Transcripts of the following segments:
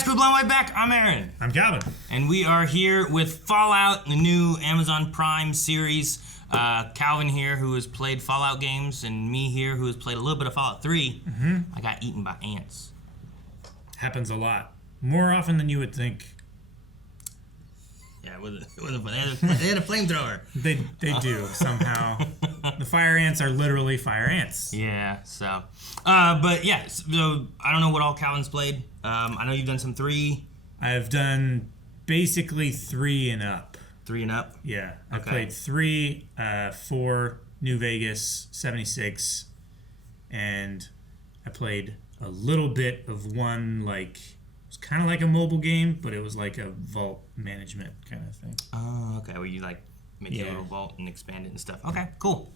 guys, Crew Blind White back. I'm Aaron. I'm Calvin. And we are here with Fallout, the new Amazon Prime series. Calvin here, who has played Fallout games, and me here, who has played a little bit of Fallout 3. I got eaten by ants. Happens a lot. More often than you would think. Yeah, they had a flamethrower. They do, somehow. The fire ants are literally fire ants. Yeah, so. But yeah, so I don't know what all Calvin's played. I know you've done some 3. I've done basically 3 and up. 3 and up? Yeah. I played 3, 4, New Vegas, 76, and I played a little bit of one, like, it was kind of like a mobile game, but it was like a vault management kind of thing. Oh, okay, where you, like, make a little vault and expand it and stuff. Okay, cool.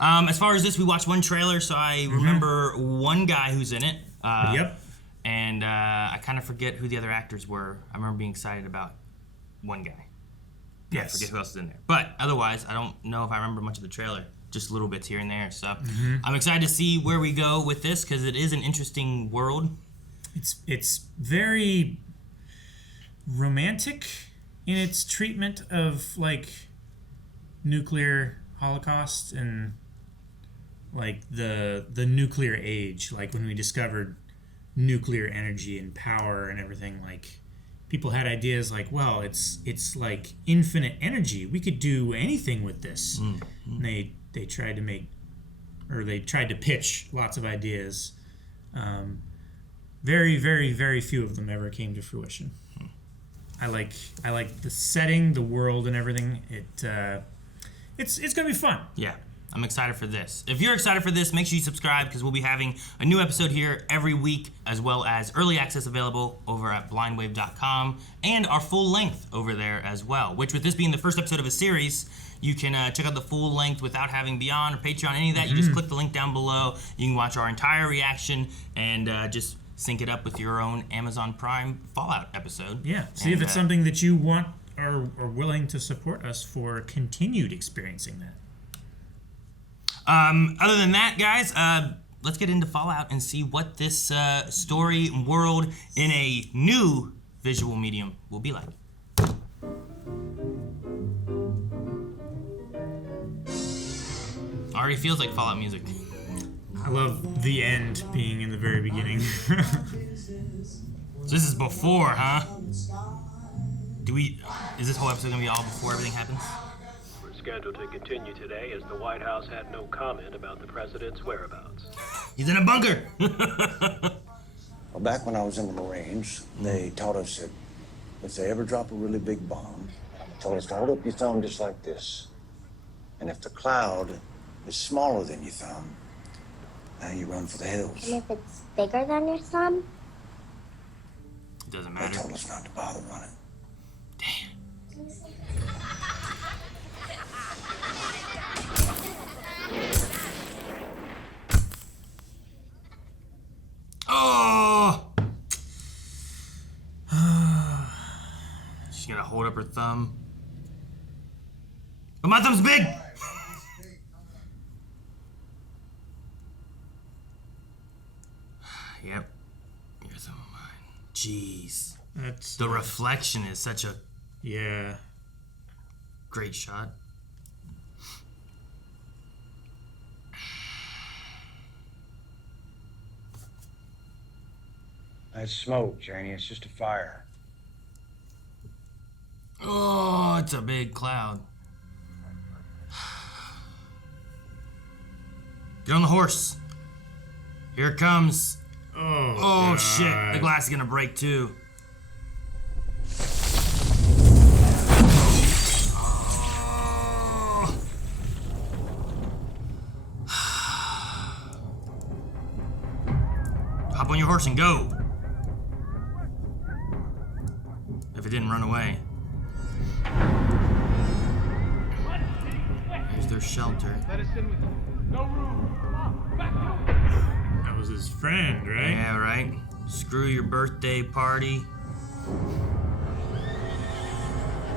As far as this, we watched one trailer, so I remember one guy who's in it. Yep. And I kind of forget who the other actors were. I remember being excited about one guy. Yes. I forget who else is in there. But otherwise, I don't know if I remember much of the trailer. Just little bits here and there. So I'm excited to see where we go with this because it is an interesting world. It's very romantic in its treatment of like nuclear holocaust and like the nuclear age, like when we discovered nuclear energy and power and everything. Like people had ideas like, well, it's like infinite energy. We could do anything with this. And they tried to pitch lots of ideas. Very, very, very few of them ever came to fruition. I like the setting, the world, and everything. It's gonna be fun. Yeah, I'm excited for this. If you're excited for this, make sure you subscribe because we'll be having a new episode here every week, as well as early access available over at blindwave.com and our full length over there as well. Which, with this being the first episode of a series, you can check out the full length without having Beyond or Patreon, any of that. You just click the link down below. You can watch our entire reaction and just sync it up with your own Amazon Prime Fallout episode. Yeah, see if it's something that you want or are willing to support us for continued experiencing that. Other than that, guys, let's get into Fallout and see what this story world in a new visual medium will be like. Already feels like Fallout music. I love the end being in the very beginning. So this is before, huh? Is this whole episode gonna be all before everything happens? We're scheduled to continue today as the White House had no comment about the president's whereabouts. He's in a bunker. Well, back when I was in the Marines, they taught us that if they ever drop a really big bomb, they told us to hold up your thumb just like this. And if the cloud is smaller than your thumb, you run for the hills. And if it's bigger than your thumb? It doesn't matter. They told us not to bother running. Damn. Oh! She's gonna hold up her thumb. But my thumb's big! Yep. Your thumb of mine. Jeez. The reflection is such a great shot. That's smoke, Janie. It's just a fire. Oh, it's a big cloud. Get on the horse. Here it comes. Oh shit. The glass is gonna break too. Hop on your horse and go. If it didn't run away. Here's their shelter. That was his friend, right? Yeah, right. Screw your birthday party.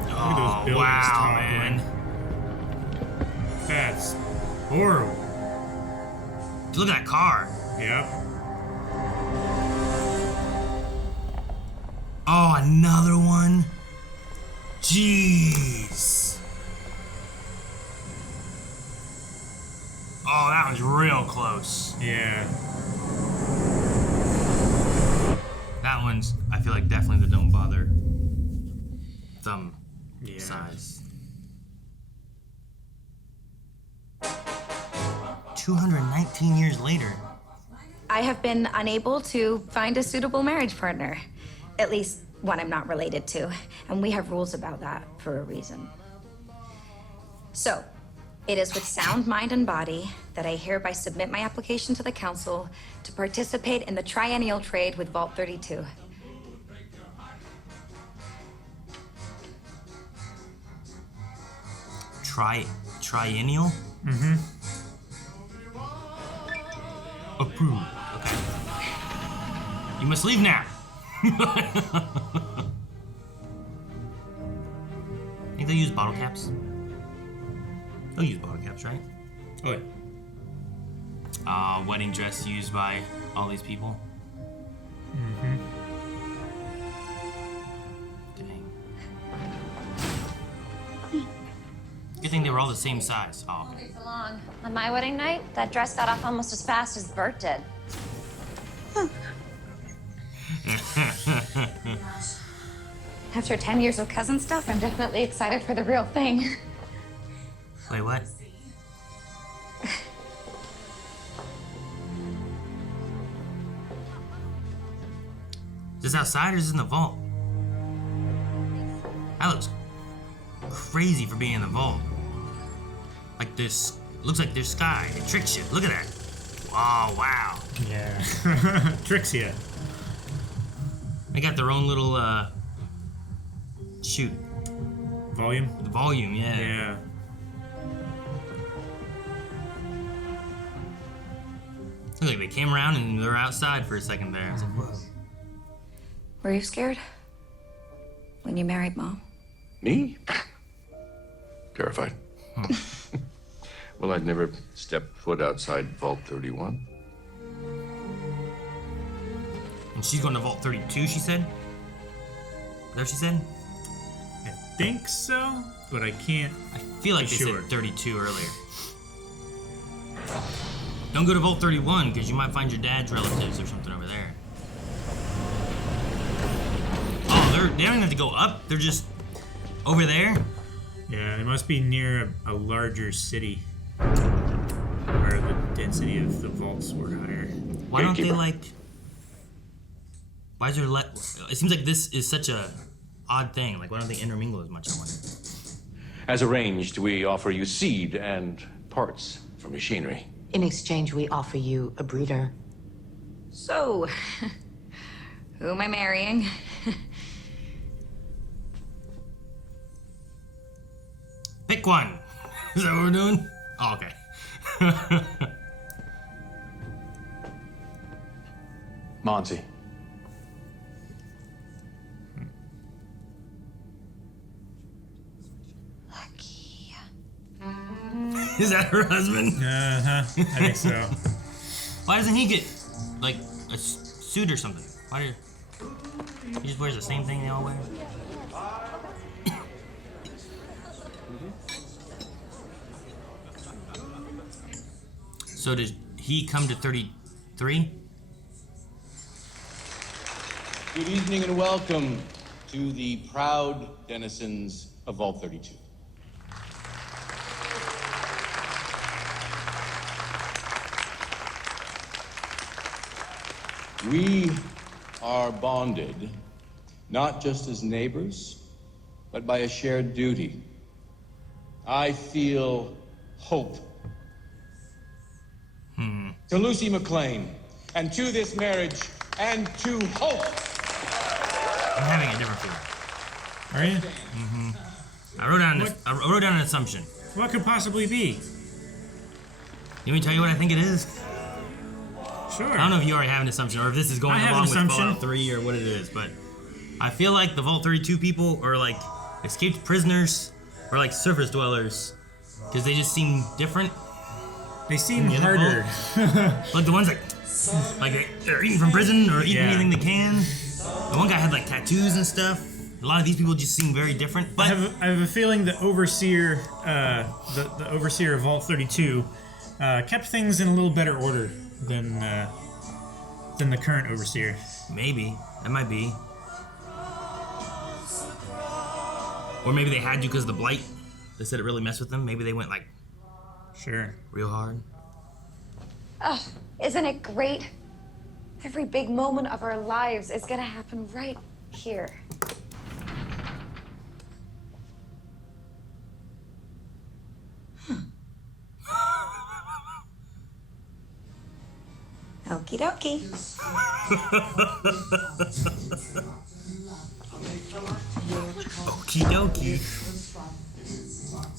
Look at those buildings wow, toppling. man. That's horrible. Look at that car. Yep. Oh, another one? Jeez. Oh, that was real close. Yeah. That one's, I feel like, definitely the don't bother thumb size. 219 years later. I have been unable to find a suitable marriage partner. At least one I'm not related to. And we have rules about that for a reason. So, it is with sound mind and body that I hereby submit my application to the council to participate in the triennial trade with Vault 32. Triennial? Mm-hmm. Approved. Okay. You must leave now. Think they use bottle caps? They'll use bottle caps, right? Oh, yeah. Wedding dress used by all these people. Mm-hmm. Dang. Good thing they were all the same size. Oh. Wait so long. On my wedding night, that dress got off almost as fast as Bert did. After 10 years of cousin stuff, I'm definitely excited for the real thing. Wait, what? Is this outside or is this in the vault? That looks crazy for being in the vault. Like this, looks like there's sky. It tricks you. Look at that. Oh, wow. Yeah. Tricks you. They got their own little, shoot. Volume? The volume, yeah. Yeah. Look like they came around and they're outside for a second there. I was like, whoa. Were you scared? When you married Mom? Me? Terrified. Well, I'd never stepped foot outside Vault 31. And she's going to Vault 32, she said? Is that what she said? I think so, but I can't. I feel like be they sure. said 32 earlier. Don't go to Vault 31, because you might find your dad's relatives or something over there. Oh, they don't even have to go up. They're just over there. Yeah, they must be near a larger city. Where the density of the vaults were higher. Why don't they Gatekeeper. like... Why is there it seems like this is such a odd thing. Like, why don't they intermingle as much, I wonder? As arranged, we offer you seed and parts for machinery. In exchange, we offer you a breeder. So, who am I marrying? Pick one. Is that what we're doing? Oh, okay. Monty. Is that her husband? Uh-huh. I think so. Why doesn't he get, like, a suit or something? Why do he just wears the same thing they all wear? So did he come to 33? Good evening and welcome to the proud denizens of Vault 32. We are bonded, not just as neighbors, but by a shared duty. I feel hope. To Lucy McLean, and to this marriage, and to hope. I'm having a different feeling. Are you? Mm-hmm. I wrote down an assumption. What could possibly be? Let me tell you what I think it is. Sure. I don't know if you already have an assumption or if this is going I have along an with assumption. Fallout 3 or what it is, but I feel like the Vault 32 people are like escaped prisoners or like surface dwellers because they just seem different. They seem The other harder. Like the ones they're eating from prison or eating Yeah. anything they can. The one guy had like tattoos and stuff. A lot of these people just seem very different. But I have a feeling the overseer, the overseer of Vault 32, kept things in a little better order than the current overseer. Maybe that might be, or maybe they had to because of the blight. They said it really messed with them. Maybe they went like, sure, real hard. Oh, isn't it great? Every big moment of our lives is gonna happen right here. Okie dokie. Okie dokie.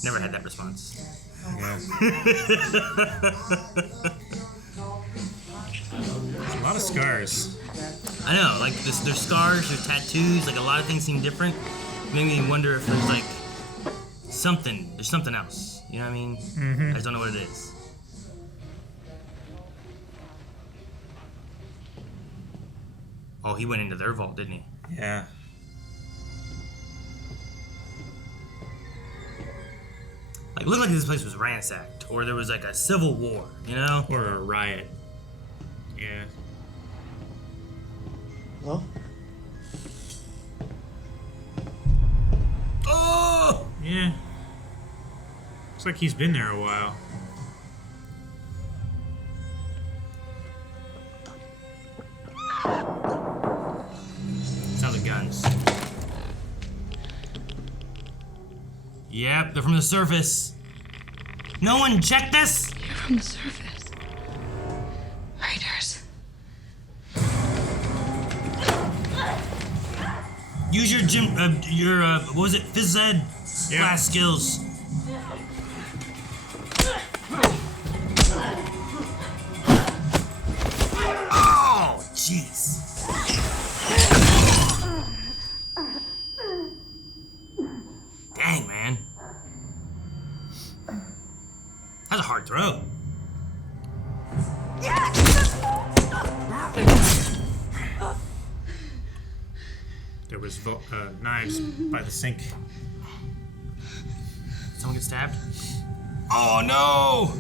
Never had that response. Yeah. A lot of scars. I know, like there's scars, there's tattoos, like a lot of things seem different. Made me wonder if there's like something, there's something else. You know what I mean? Mm-hmm. I just don't know what it is. Oh, he went into their vault, didn't he? Yeah. Like, it looked like this place was ransacked, or there was like a civil war, you know? Or a riot. Yeah. Hello? Oh! Yeah. Looks like he's been there a while. Sounds like guns. Yep, they're from the surface. No one checked this? You're from the surface. Raiders. Use your what was it, phys ed class skills. Oh, jeez. Dang, man. That's a hard throw. There was knives by the sink. Someone get stabbed? Oh no!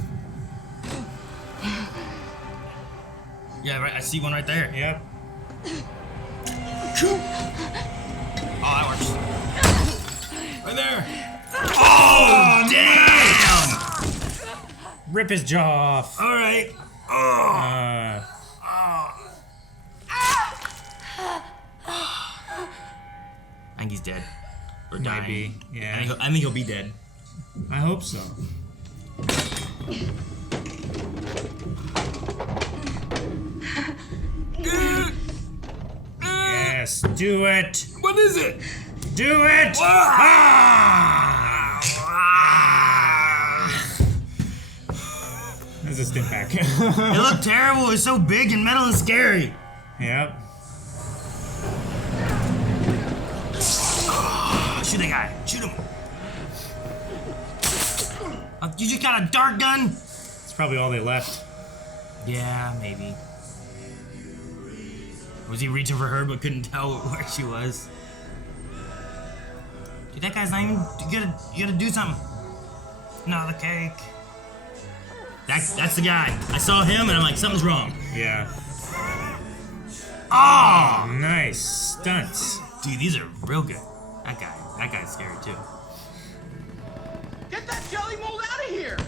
Yeah, right. I see one right there. Yep. Oh, that works. Right there. Oh, damn! Rip his jaw off. All right. Oh. I think he's dead. Or dying. Maybe, yeah. I think he'll be dead. I hope so. Yes, do it. What is it? Do it. This is a stim pack. It looked terrible. It was so big and metal and scary. Yep. Shoot that guy. Shoot him. You just got a dart gun? It's probably all they left. Yeah, maybe. Was he reaching for her but couldn't tell where she was? Dude, that guy's not even. You gotta do something. No, the cake. That's the guy. I saw him and I'm like, something's wrong. Yeah. Oh! Nice stunts. Dude, these are real good. That guy's scary too. Get that jelly mold out of here!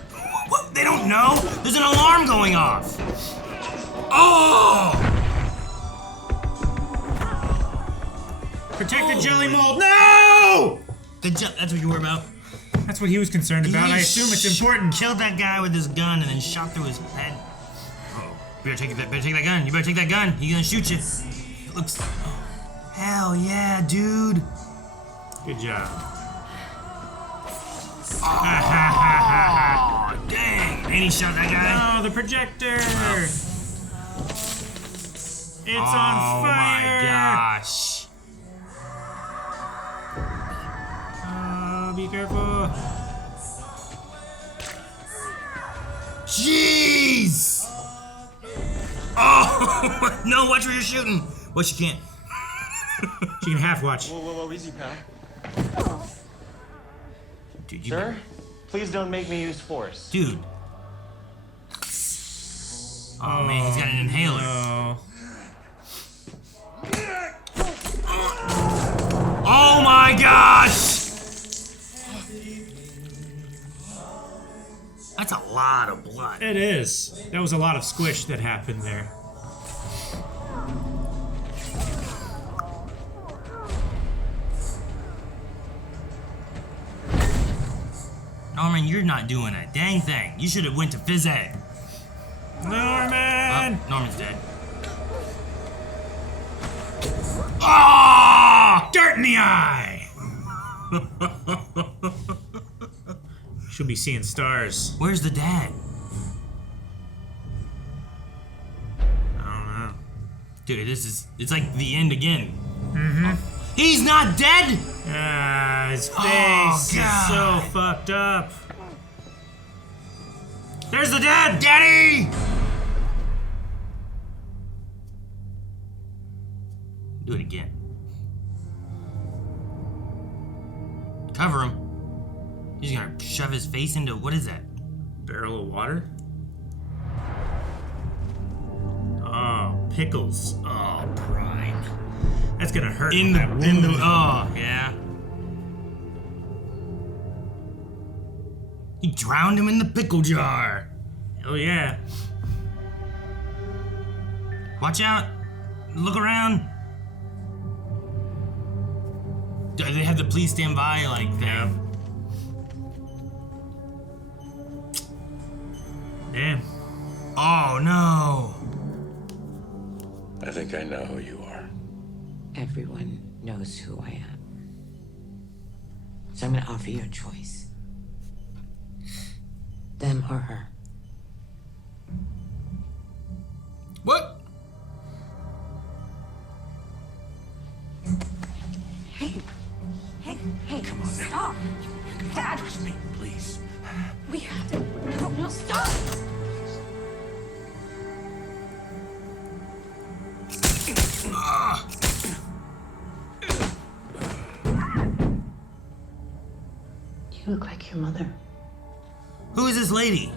What? They don't know? There's an alarm going off. Oh! Protect the jelly mold. No! That's what you were about? That's what he was concerned about. I assume it's important. Killed that guy with his gun and then shot through his head. Oh, better take that gun. You better take that gun. He's gonna shoot you. It looks. Oh, hell yeah, dude. Good job. Oh, dang. And he shot that guy. Oh, the projector. It's on Oh fire. my gosh. Oh, be careful. Jeez. Oh, no, watch where you're shooting. What, you can't. She can half watch. Whoa, easy, pal. Dude, Sir, please don't make me use force. Dude. Oh man, he's got an inhaler. No. Oh my gosh! That's a lot of blood. It is. That was a lot of squish that happened there. Norman, you're not doing a dang thing. You should have went to phys ed. Norman! Oh, Norman's dead. Ah! Dirt in the eye! She'll be seeing stars. Where's the dad? I don't know. Dude, it's like the end again. Mm-hmm. He's not dead? Ah, his face is so fucked up. There's the dad! Daddy! Do it again. Cover him. He's gonna shove his face into, what is that? Barrel of water? Oh, pickles. Oh, brine. That's gonna hurt. In the, oh, yeah. He drowned him in the pickle jar. Oh, yeah. Watch out. Look around. Do they have the please stand by like that? Damn. Oh no. I think I know who you are. Everyone knows who I am. So I'm gonna offer you a choice. Them or her. What? Hey, come on, stop! Dad! Trust me, please. We have to... No, stop! You look like your mother. Who is this lady?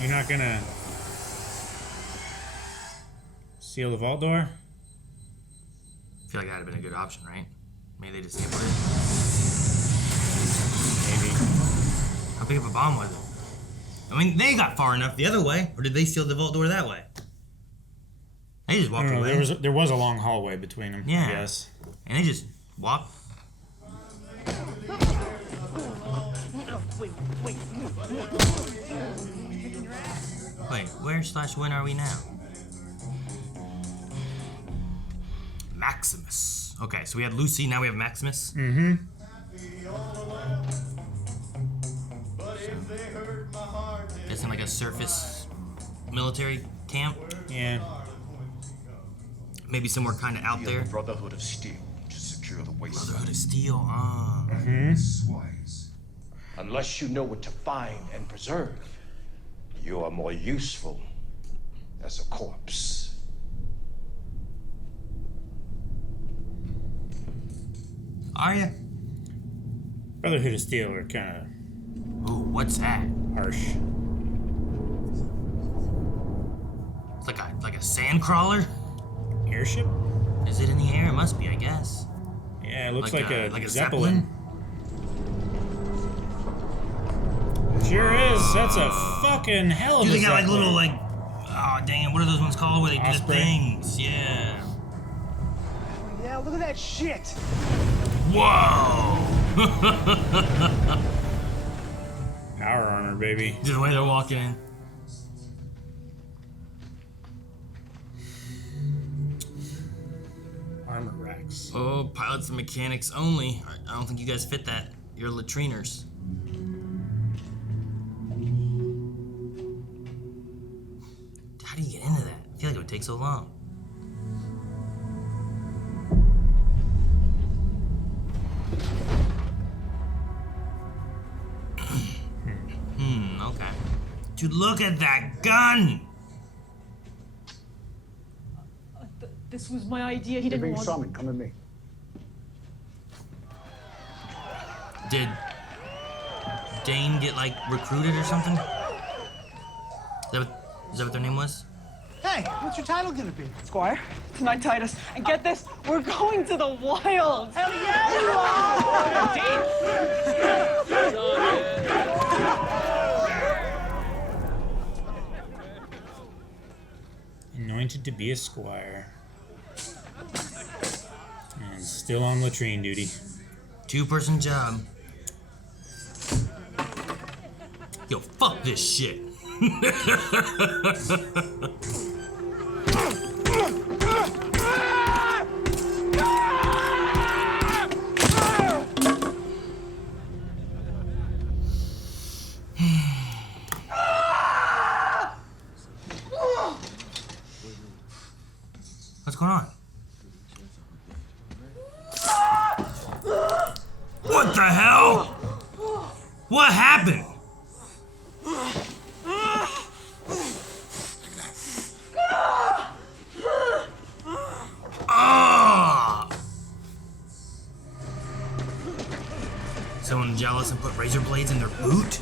You're not gonna seal the vault door? I feel like that'd have been a good option, right? Maybe they just disabled it. Maybe. How big of a bomb was it? I mean, they got far enough the other way, or did they seal the vault door that way? They just walked away. There was a long hallway between them. Yeah. Yes. And they just walked. Wait, where/when are we now? Maximus. Okay, so we had Lucy, now we have Maximus. Mm-hmm. It's in like a surface military camp. Yeah. Maybe somewhere kind of out there. Brotherhood of Steel to secure the wasteland. Brotherhood of Steel, ah. Unless you know what to find and preserve, you are more useful as a corpse. Are you? Brotherhood of Steel are kind of... Ooh, what's that? Harsh. It's like a sand crawler? Airship? Is it in the air? It must be, I guess. Yeah, it looks like a Zeppelin. Sure is. That's a fucking hell of a Dude, they got like Zeppelin. little like, oh dang it, what are those ones called where they do the Osprey. things? Yeah. Yeah, look at that shit. Whoa! Power armor, baby. Just the way they're walking in. Armor racks. Oh, pilots and mechanics only. I don't think you guys fit that. You're latriners. How do you get into that? I feel like it would take so long. Hmm, okay. Dude, look at that gun! This was my idea. He didn't want. Summoned. Come with me. Did Dane get like recruited or something? Is that what their name was? Hey, what's your title gonna be? Squire, tonight, Titus. And get this, we're going to the wilds. Hell Anointed to be a squire. And still on latrine duty. 2-person job. Yo, fuck this shit. What's going on? What the hell? What happened? Ah! Someone jealous and put razor blades in their boot?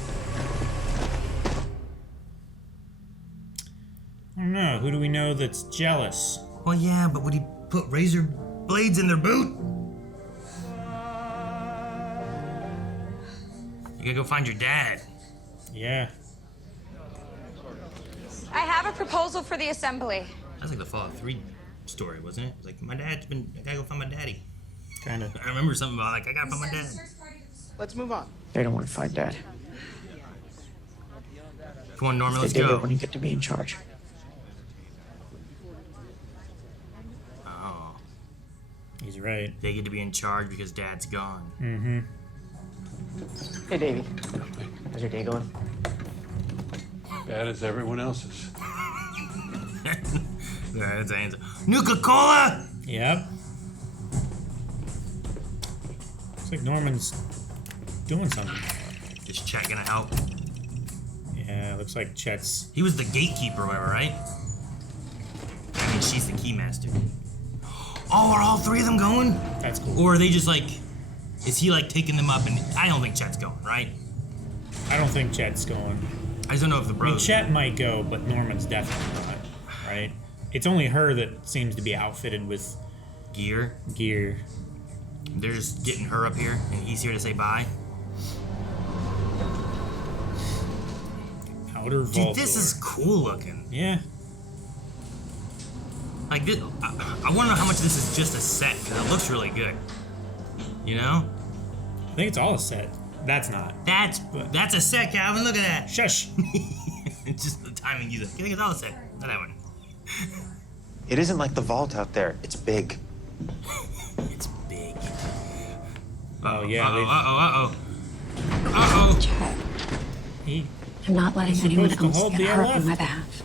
I don't know. Who do we know that's jealous? Well, yeah, but would he put razor blades in their boot? You gotta go find your dad. Yeah. I have a proposal for the assembly. That's like the Fallout 3 story, wasn't it? It was like, my dad's been, I gotta go find my daddy. Kinda. I remember something about like, I gotta find my dad. Let's move on. They don't want to find Dad. Come on, Norman, let's They did go. it when you get to be in charge. Oh. He's right. They get to be in charge because dad's gone. Mm-hmm. Hey, Davey. How's your day going? Bad as everyone else's. Yeah, that's an answer. Nuka-Cola! Yep. Looks like Norman's doing something. Is Chet gonna help? Yeah, looks like Chet's... He was the gatekeeper or whatever, right? I mean, she's the keymaster. Oh, are all 3 of them going? That's cool. Or are they just like... Is he like taking them up and... I don't think Chet's going, right? I don't think Chet's going. I just don't know if the I mean, bros... Chet might go, but Norman's definitely not, right? It's only her that seems to be outfitted with Gear. They're just getting her up here, and he's here to say bye. Outer vault. Dude, this is cool looking. Yeah. Like this, I want to know how much this is just a set, because it looks really good. You know? I think it's all a set. That's not. That's a set, Calvin. Look at that. Shush. It's just the timing you. I think it's all a set. Not that one. It isn't like the vault out there. It's big. It's big. Oh yeah. Uh-oh. He, I'm not letting he's anyone supposed to else hold get the hurt LF. on my behalf.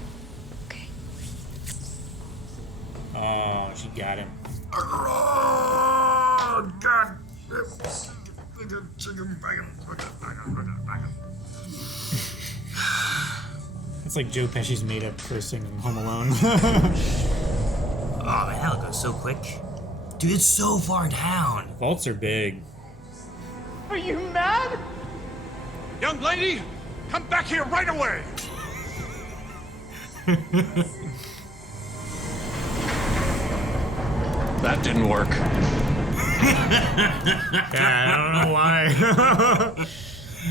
Oh, she got him. Oh, God. It's like Joe Pesci's made up for singing Home Alone. Oh, man, that goes so quick. Dude, it's so far down. Vaults are big. Are you mad? Young lady, come back here right away. That didn't work. Yeah, I don't know why.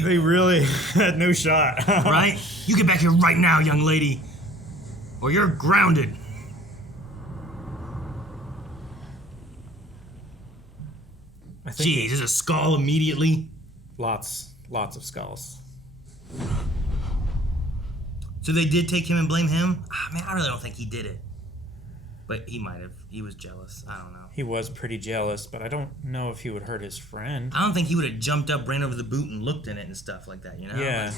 They really had no shot. Right? You get back here right now, young lady, or you're grounded. I think Jeez, there's a skull immediately. lots of skulls. So they did take him and blame him? Ah, man, I really don't think he did it. But he might have. He was jealous. I don't know. He was pretty jealous, but I don't know if he would hurt his friend. I don't think he would have jumped up, ran over the boot, and looked in it and stuff like that, you know? Yeah.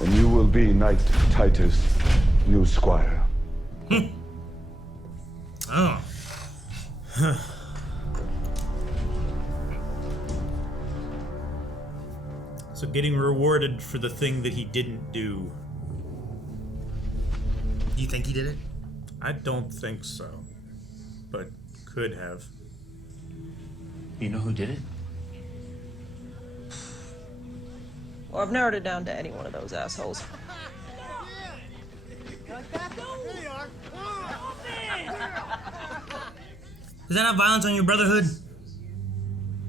And you will be Knight Titus, new squire. Oh. So getting rewarded for the thing that he didn't do. You think he did it? I don't think so, but could have. You know who did it? Well, I've narrowed it down to any one of those assholes. Is that not violence on your brotherhood?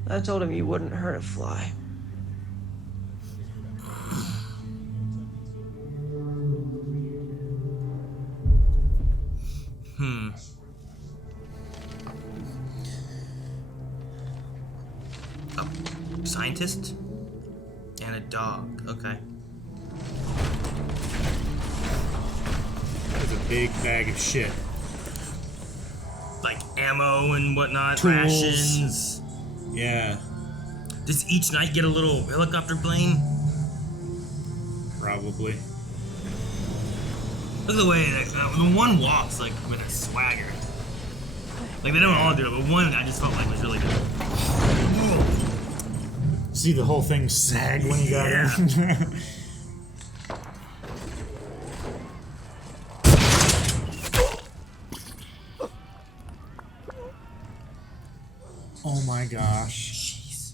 I told him you wouldn't hurt a fly. Oh, scientist and a dog. Okay. It's a big bag of shit. Like ammo and whatnot, Tools. rations. Yeah. Does each knight get a little helicopter plane? Probably. Look at the way the one walks like with a swagger. Like they don't all do it, but one I just felt like was really good. See the whole thing sag when you got in. Oh my gosh. Jeez.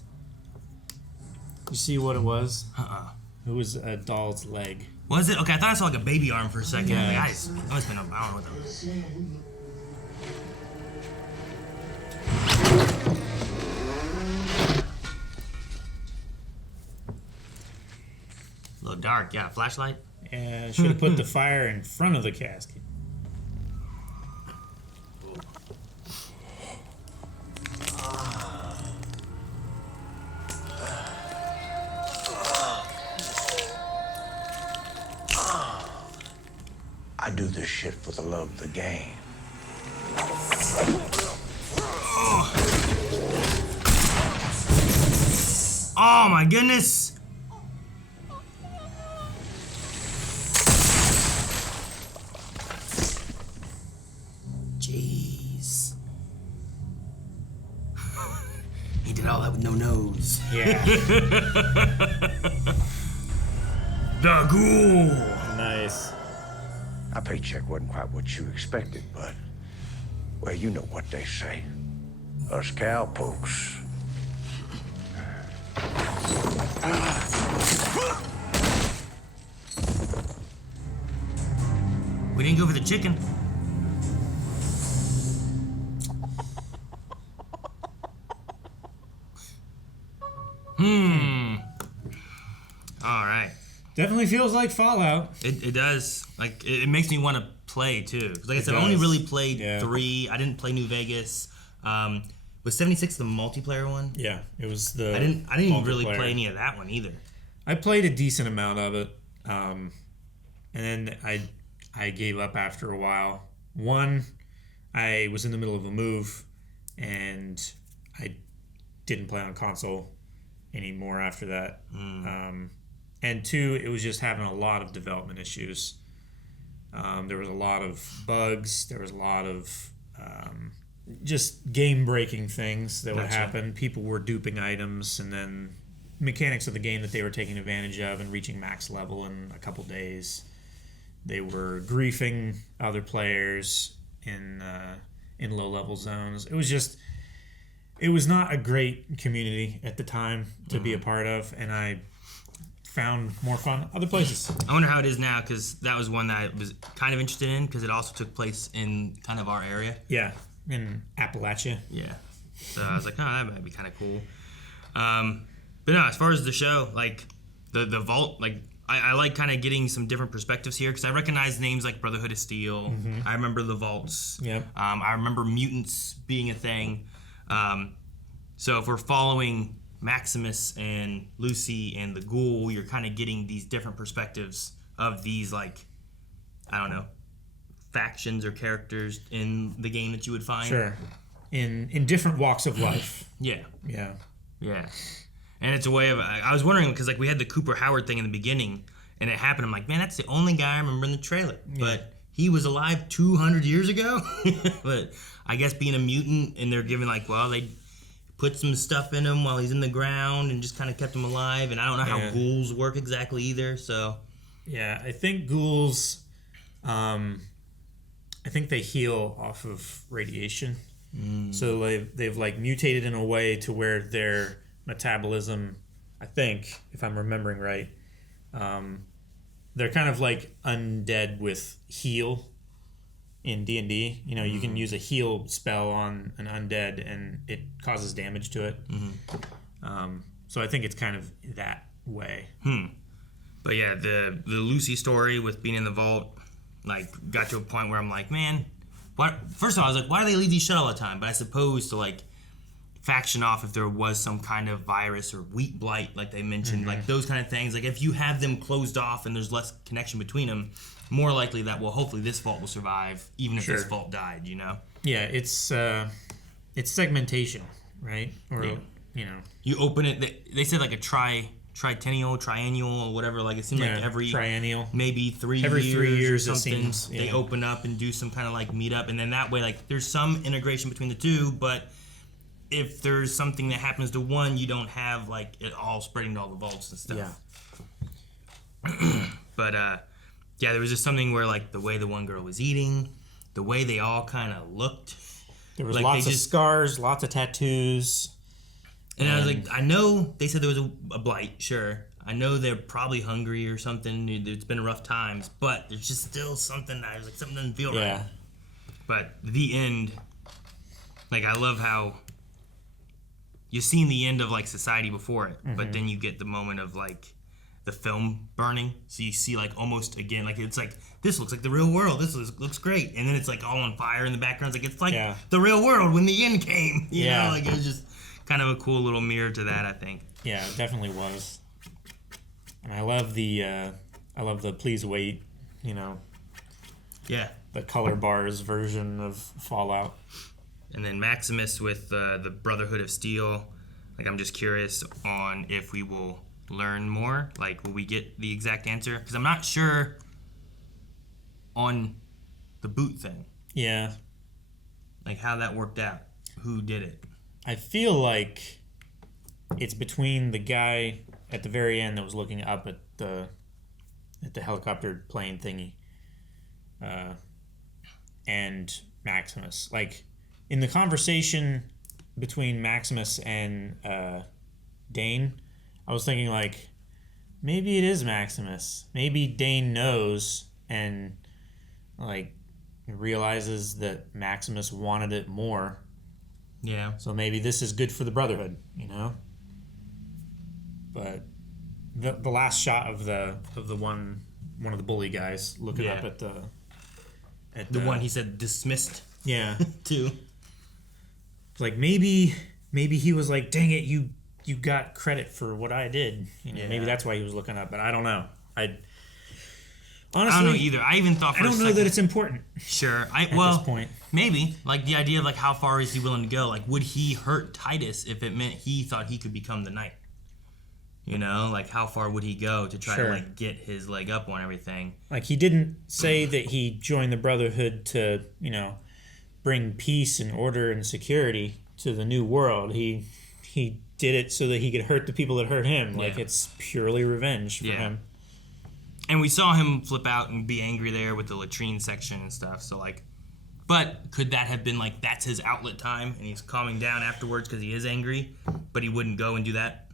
You see what it was? Uh-uh. It was a doll's leg. Was it? Okay, I thought I saw like a baby arm for a second. Yeah. Like, I must have been abound with them. A little dark, yeah. Flashlight? Yeah, should have put the fire in front of the casket. I do this shit for the love of the game. Oh my goodness! Jeez. He did all that with no nose. Yeah. The ghoul! Nice. My paycheck wasn't quite what you expected, but, well, you know what they say. Us cowpokes. We didn't go for the chicken. All right. Definitely feels like Fallout. It does. Like it makes me want to play too. 'Cause like I said, I only really played 3. I didn't play New Vegas. Was 76 the multiplayer one? Yeah, it was the. I didn't even really play any of that one either. I played a decent amount of it, and then I gave up after a while. One, I was in the middle of a move, and I didn't play on console anymore after that. And 2, it was just having a lot of development issues. There was a lot of bugs. There was a lot of just game-breaking things that would happen. People were duping items, and then mechanics of the game that they were taking advantage of and reaching max level in a couple days. They were griefing other players in low-level zones. It was not a great community at the time to be a part of, and I found more fun other places. I wonder how it is now, because that was one that I was kind of interested in, because it also took place in kind of our area. Yeah, in Appalachia. Yeah. So I was like, oh, that might be kind of cool. But no, as far as the show, like the vault, like I like kind of getting some different perspectives here, because I recognize names like Brotherhood of Steel. Mm-hmm. I remember the vaults. Yep. I remember mutants being a thing. So if we're following Maximus and Lucy and the ghoul, you're kind of getting these different perspectives of these, like, I don't know, factions or characters in the game that you would find. Sure. In different walks of life. Yeah. Yeah. Yeah. And it's a way of, I was wondering, because like we had the Cooper Howard thing in the beginning, and it happened. I'm like, man, that's the only guy I remember in the trailer. Yeah. But he was alive 200 years ago. But I guess being a mutant, and they're giving like, well, they put some stuff in him while he's in the ground and just kind of kept him alive. And I don't know how ghouls work exactly either. So yeah, I think ghouls, I think they heal off of radiation. So they've like mutated in a way to where their metabolism, I think, if I'm remembering right, they're kind of like undead with heal in D&D. You know, you can use a heal spell on an undead and it causes damage to it. So I think it's kind of that way. But yeah, the Lucy story with being in the vault, like, got to a point where I'm like, man, what? First of all, I was like, why do they leave these shut all the time? But I suppose to, like, faction off if there was some kind of virus or wheat blight, like they mentioned, like those kind of things. Like, if you have them closed off and there's less connection between them, more likely that, well, hopefully this vault will survive, even if this vault died, you know? Yeah, it's segmentation, right? Or, you know. You open it, they said like a triennial, or whatever, like it seemed like every triennial, maybe 3 years or something, it seems, they open up and do some kind of like meet up, and then that way, like, there's some integration between the two, but if there's something that happens to one, you don't have like it all spreading to all the vaults and stuff. But yeah, there was just something where like the way the one girl was eating, the way they all kind of looked, there was like lots of scars, lots of tattoos. And I was like, I know they said there was a blight, sure. I know they're probably hungry or something. It's been rough times, but there's just still something that I was like, something doesn't feel right. But the end, like, I love how you've seen the end of like society before it, but then you get the moment of like the film burning. So you see like almost again, like it's like, this looks like the real world. This looks great. And then it's like all on fire in the background. It's like, it's like the real world when the end came. You know, like it was just kind of a cool little mirror to that, I think. Yeah, it definitely was. And I love the please wait, you know. Yeah. The color bars version of Fallout. And then Maximus with the Brotherhood of Steel. Like, I'm just curious on if we will learn more. Like, will we get the exact answer? Because I'm not sure on the boot thing. Yeah. Like, how that worked out. Who did it? I feel like it's between the guy at the very end that was looking up at the helicopter plane thingy and Maximus. Like, in the conversation between Maximus and Dane, I was thinking, like, maybe it is Maximus. Maybe Dane knows and, like, realizes that Maximus wanted it more. Yeah. So maybe this is good for the Brotherhood, you know? But the last shot of the one of the bully guys looking up at the one he said dismissed. Yeah. Too. Like maybe he was like, dang it, you got credit for what I did. You know, maybe that's why he was looking up, but I don't know. Honestly, I don't know either. I even thought for I don't know that it's important. Sure. At this point. Maybe. Like the idea of like how far is he willing to go? Like, would he hurt Titus if it meant he thought he could become the knight? You know, like how far would he go to try to like get his leg up on everything? Like he didn't say that he joined the Brotherhood to, you know, bring peace and order and security to the new world. He did it so that he could hurt the people that hurt him. Like it's purely revenge for him. And we saw him flip out and be angry there with the latrine section and stuff. So like, but could that have been like that's his outlet time and he's calming down afterwards because he is angry, but he wouldn't go and do that?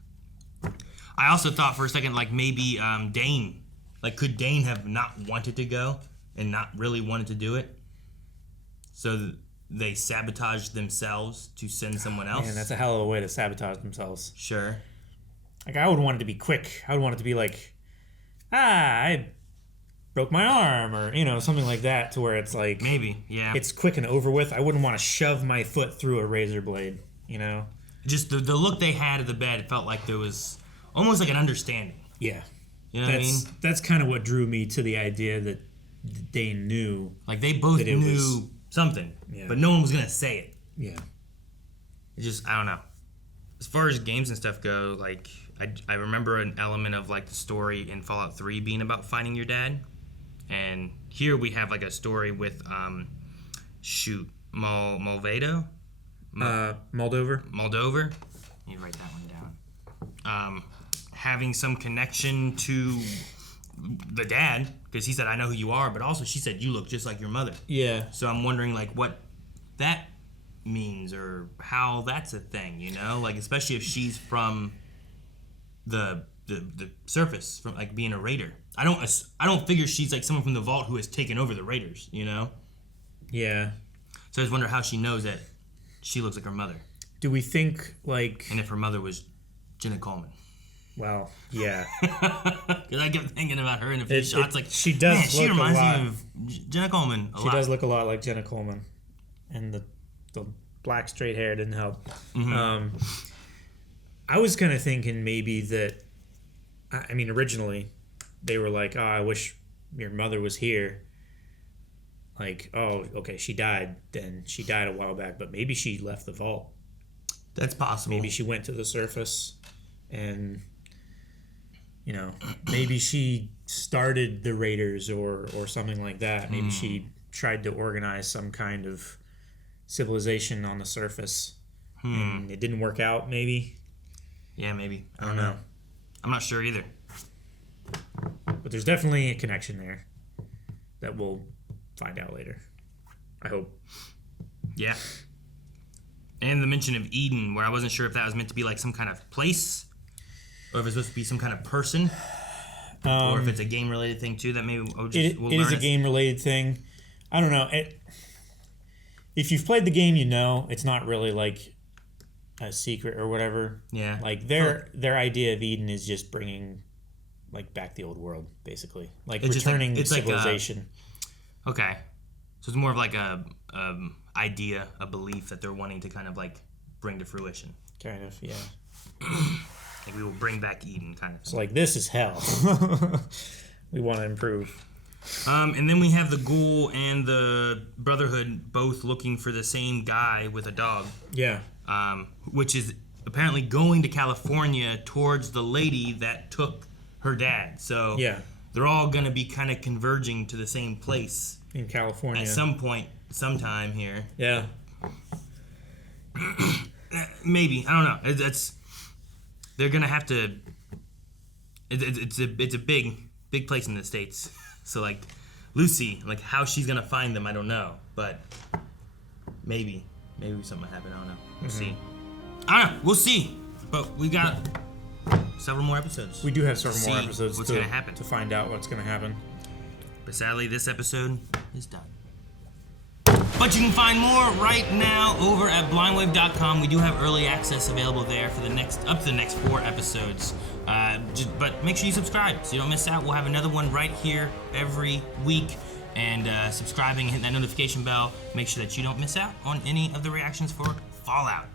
I also thought for a second like maybe Dane, like could Dane have not wanted to go and not really wanted to do it? So they sabotaged themselves to send someone else? Man, that's a hell of a way to sabotage themselves. Sure. Like I would want it to be quick. I would want it to be like, I broke my arm or, you know, something like that to where it's like... Maybe, yeah. It's quick and over with. I wouldn't want to shove my foot through a razor blade, you know? Just the look they had at the bed, it felt like there was almost like an understanding. Yeah. You know what I mean? That's kind of what drew me to the idea that they knew. Like they both knew something, but no one was going to say it. Yeah. It just, I don't know. As far as games and stuff go, like... I remember an element of like the story in Fallout 3 being about finding your dad, and here we have like a story with Moldaver. Moldaver. You write that one down. Having some connection to the dad, because he said, I know who you are, but also she said, you look just like your mother. Yeah. So I'm wondering, like, what that means or how that's a thing, you know? Like, especially if she's from the surface, from, like, being a raider. I don't figure she's, like, someone from the vault who has taken over the raiders, you know? Yeah. So I just wonder how she knows that she looks like her mother. Do we think, like... And if her mother was Jenna Coleman. Well, yeah. Because I kept thinking about her in a few shots. Like, she does man, look she reminds a lot. me of Jenna Coleman a lot. She does look a lot like Jenna Coleman. And the black straight hair didn't help. Mm-hmm. I was kind of thinking maybe that... I mean, originally, they were like, oh, I wish your mother was here. Like, oh, okay, she died. Then she died a while back. But maybe she left the vault. That's possible. Maybe she went to the surface and... You know, maybe she started the raiders or something like that. Maybe she tried to organize some kind of civilization on the surface. And it didn't work out, maybe. Yeah, maybe. I don't know. I'm not sure either. But there's definitely a connection there that we'll find out later. I hope. Yeah. And the mention of Eden, where I wasn't sure if that was meant to be like some kind of place, or if it's supposed to be some kind of person, or if it's a game-related thing too. That maybe we'll it learn is a game-related thing. I don't know. If you've played the game, you know it's not really like a secret or whatever. Yeah. Like their idea of Eden is just bringing like back the old world, basically, like it's returning it's civilization. Okay, so it's more of like a idea, a belief that they're wanting to kind of like bring to fruition. Kind of, yeah. Like we will bring back Eden, kind of. It's like, this is hell. We want to improve. And then we have the Ghoul and the Brotherhood both looking for the same guy with a dog. Yeah. Which is apparently going to California towards the lady that took her dad. So yeah, they're all going to be kind of converging to the same place. In California. At some point, sometime here. Yeah. Maybe. I don't know. They're gonna have to. It's a big place in the States. So like, Lucy, like how she's gonna find them, I don't know. But maybe something will happen. I don't know. We'll see. I don't know. We'll see. But we got several more episodes. We do have several more episodes. What's gonna happen to find out what's gonna happen. But sadly, this episode is done. But you can find more right now over at blindwave.com. We do have early access available there for up to the next 4 episodes. But make sure you subscribe so you don't miss out. We'll have another one right here every week. And subscribing and hitting that notification bell, make sure that you don't miss out on any of the reactions for Fallout.